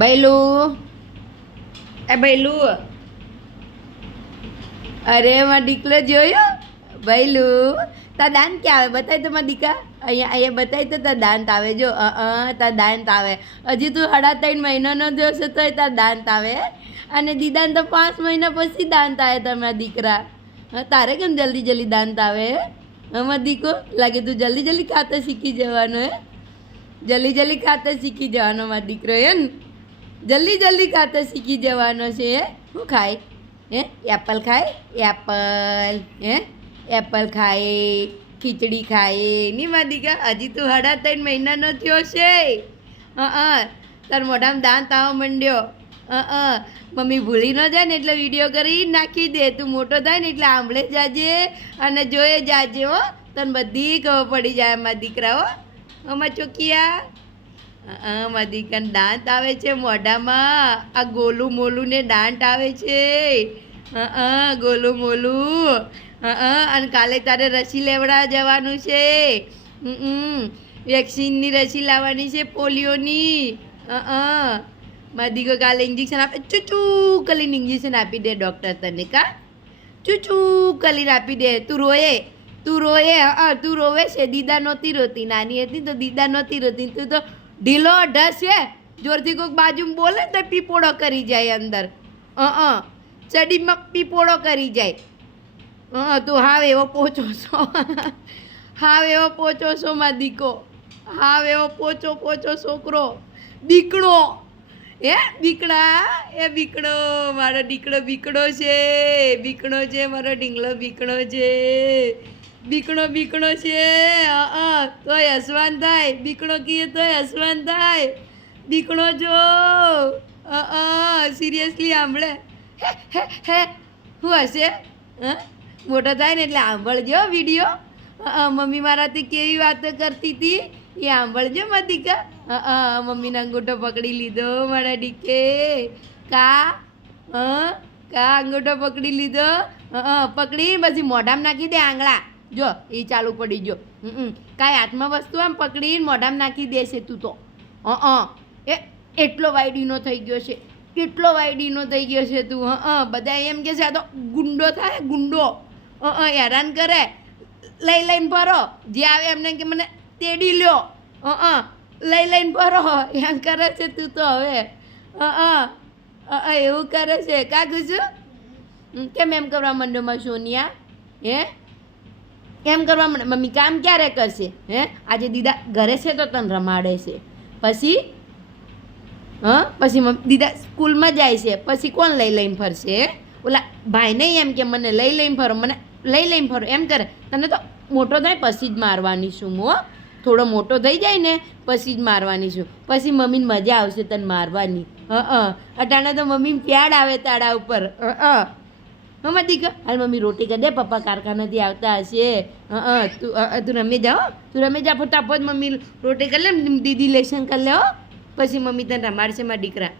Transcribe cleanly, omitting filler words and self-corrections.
ભૈલું એ ભૈલું, અરે મારા દીકરો જોયો ભૈલું, તાર દાંત ક્યાં આવે બતાય તો મારા દીકા, અહીંયા બતાય તો તાર દાંત આવે, જો તાર દાંત આવે. હજી તું 3.5 મહિનાનો થયો છે તોય તાર દાંત આવે, અને દીદાને તો 5 મહિના પછી દાંત આવે તમારા દીકરા. તારે કેમ જલ્દી જલ્દી દાંત આવે? અમારા દીકો લાગે તું જલ્દી જલ્દી ખાતા શીખી જવાનો હે, જલ્દી જલ્દી ખાતા શીખી જવાનો મારો દીકરો હે ને, જલ્દી જલ્દી ખાતા શીખી જવાનો છે. શું ખાય હે? એપલ ખાય, એપલ હે, એપલ ખાય, ખીચડી ખાય ની મારી દીકા. હજી તું 3.5 મહિનાનો થયો છે. તાર મોઢામાં દાંત આવવા માંડ્યો. મમ્મી ભૂલી ન જાય ને એટલે વિડીયો કરી નાખી દે. તું મોટો થાય ને એટલે આંભળે જાજે અને જોયે જાજે હો, તને બધી ખબર પડી જાય મારા દીકરાઓ. અમારા ચોકિયા મારા દીકરાને દાંત આવે છે મોઢામાં. આ ગોલું મોલું ને દાંત આવે છે. ગોલું મોલું. અને કાલે તારે રસી લેવડા જવાનું છે. વેક્સિનની રસી લાવવાની છે, પોલિયોની. મારા દીકરો કાલે ઇન્જેક્શન આપે, ચૂચું કરીને ઇન્જેક્શન આપી દે ડૉક્ટર તને. કા ચૂચું કરીને આપી દે. તું રોયે, તું રોવે છે. દીદા નહોતી રોતી, નાની હતી તો દીદા નહોતી રોતી. તું તો ઢીલો ઢસ છે, જોરથી કોઈક બાજુમાં બોલે તો પીપોળો કરી જાય અંદર. ચડીમાં પીપોળો કરી જાય. તું હાવ એવો પોચો છો, હાવ એવો પોચો છો મારો દીકો, હાવ એવો પોચો છોકરો, દીકડો હે, બીકડા એ બીકડો, મારો દીકડો બીકડો છે, બીકડો છે મારો ઢીંગલો, બીકડો છે, બીકડો છે. તોય હસવાન થાય, બીકડો કહીએ તોય હસવાન થાય. બીકડો જો સિરિયસલી સાંભળે હે શું હશે? મોટો થાય ને એટલે સાંભળજો વિડીયો. મમ્મી મારાથી કેવી વાતો કરતી હતી એ સાંભળજો મારા દીકા. મમ્મીનો અંગૂઠો પકડી લીધો મારા દીકે. કા અંગૂઠો પકડી લીધો. પકડી પછી મોઢામાં નાખી દે આંગળા. જો એ ચાલુ પડી જો. કાંઈ હાથમાં વસ્તુ આમ પકડીને મોઢામાં નાખી દેશે તું તો. એ એટલો વાયડીનો થઈ ગયો છે, કેટલો વાયડીનો થઈ ગયો છે તું. બધા એમ કે છે આ તો ગુંડો થાય, ગુંડો. હેરાન કરે, લઈને ફરો. જે આવે એમને કે મને તેડી લ્યો. લઈને ફરો એમ કરે છે તું તો હવે. એવું કરે છે. કાગું છું કેમ એમ કરવા માંડ્યો માં સોનિયા? હે કેમ કરવા માંડે? મમ્મી કામ ક્યારે કરશે? હે આજે દીદા ઘરે છે તો તને રમાડે છે, પછી પછી દીદા સ્કૂલમાં જાય છે, પછી કોણ લઈને ફરશે? ઓલા ભાઈને એમ કે મને લઈને ફરો, મને લઈને ફરો એમ કરે. તને તો મોટો થાય પછી જ મારવાની છું હું. થોડો મોટો થઈ જાય ને પછી જ મારવાની છું. પછી મમ્મીને મજા આવશે તને મારવાની. અટાણે તો મમ્મી પ્યાડ આવે તાળા ઉપર. મમ્મા દીકરા હાલ મમ્મી રોટી કરી દે, પપ્પા કારખાનાથી આવતા હશે. તું રમી જા, તું રમી જા ફટાફટ. મમ્મી રોટી કરી લે, દીદી લેસન કરી લે. પછી મમ્મી તને રમાડશે મારા દીકરા.